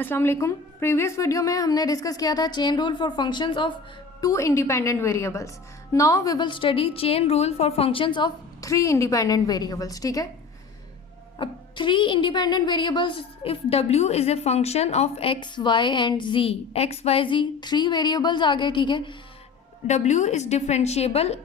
अस्सलाम वालेकुम। Previous video में हमने डिस्कस किया था chain rule for functions of two independent variables. Now we will study chain rule for functions of three independent variables. ठीक है, अब three independent variables if w is a function of x y and z, x y z three variables आ गए। ठीक है, w is differentiable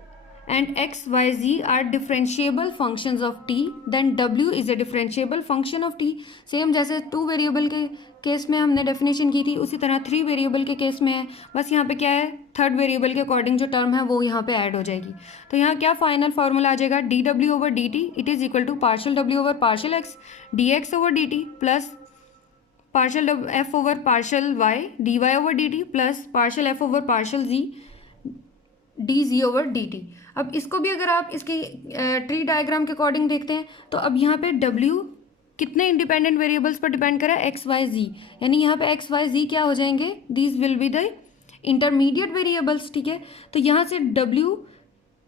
and x y z are differentiable functions of t, then w is a differentiable function of t। Same जैसे two variable के case में हमने definition की थी, उसी तरह थ्री वेरिएबल के केस में है। बस यहाँ पे क्या है, थर्ड वेरिएबल के अकॉर्डिंग जो टर्म है वो यहाँ पे ऐड हो जाएगी। तो यहाँ क्या फाइनल फार्मूला आ जाएगा, D W over D T it is equal to partial W over partial X D x over D T plus partial F over partial Y D Y over D T plus partial F over partial G D G over D T. अब इसको भी अगर आप इसकी tree diagram के according देखते हैं तो अब यहाँ पे W कितने इंडिपेंडेंट वेरिएबल्स पर डिपेंड करा है, एक्स वाई जी, यानी यहाँ पे एक्स वाई जी क्या हो जाएंगे, these will be the intermediate variables. ठीक है, तो यहाँ से W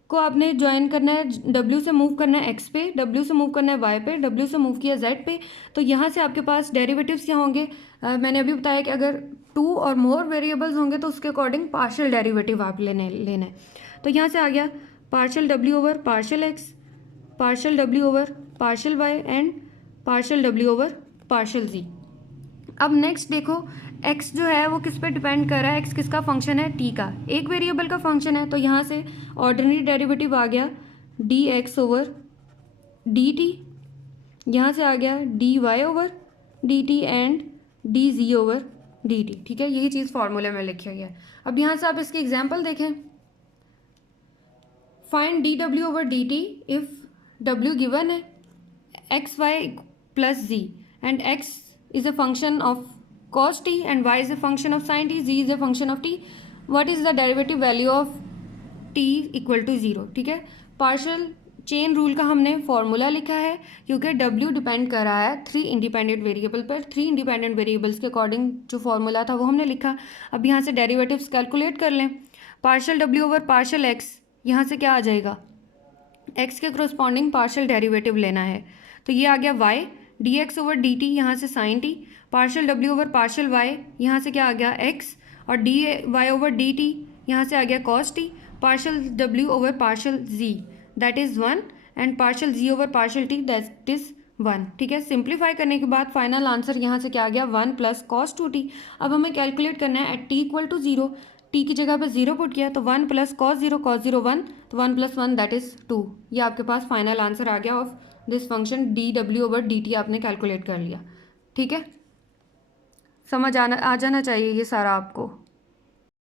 को आपने ज्वाइन करना है, W से मूव करना है x पे, W से मूव करना है y पे, W से मूव किया z पे। तो यहाँ से आपके पास डेरिवेटिव्स क्या होंगे, मैंने अभी बताया कि अगर टू और मोर वेरिएबल्स होंगे तो उसके अकॉर्डिंग पार्शियल डेरिवेटिव आप लेना है। तो यहाँ से आ गया partial w over partial x, partial w over partial y and partial w over partial z। अब नेक्स्ट देखो, x जो है वो किस पे डिपेंड कर रहा है, x किसका फंक्शन है, t का, एक वेरिएबल का फंक्शन है। तो यहाँ से ऑर्डिनरी डेरिवेटिव आ गया dx ओवर dt, यहाँ से आ गया dy over dt and dz over dt। ठीक है, यही चीज़ फॉर्मूले में लिखा गया। अब यहाँ से आप इसकी एग्जाम्पल देखें, find D W over D T if W given है X Y plus Z and X is a function of cos T and Y is a function of sine T, Z is a function of T, what is the derivative value of T equal to zero. ठीक है, partial chain rule का हमने formula लिखा है क्योंकि W depend कर रहा है थ्री इंडिपेंडेंट वेरिएबल पर, थ्री इंडिपेंडेंट वेरिएबल्स के अकॉर्डिंग जो फॉर्मूला था वो हमने लिखा। अब यहाँ से डेरिवेटिव्स कैलकुलेट कर लें, partial W over partial x, यहाँ से क्या आ जाएगा, x के करस्पॉन्डिंग पार्शियल डेरिवेटिव लेना है। तो ये आ गया y d x over D t, यहाँ से sine t, partial w over partial y, यहाँ से क्या आ गया x, और d Y over D t, यहाँ से आ गया cos t, partial w over partial z that is 1 and partial z over partial t that is 1। ठीक है, सिंप्लीफाई करने के बाद फाइनल आंसर यहाँ से क्या आ गया, 1 प्लस कॉस 2t। अब हमें कैलकुलेट करना है at t equal to 0, t की जगह पर 0 पुट किया तो 1 प्लस कॉस 0 1, तो 1 प्लस 1 दैट इज़ 2। ये आपके पास फाइनल आंसर आ गया of this function D W over D T, आपने कैलकुलेट कर लिया। ठीक है, समझ आ जाना चाहिए ये सारा आपको।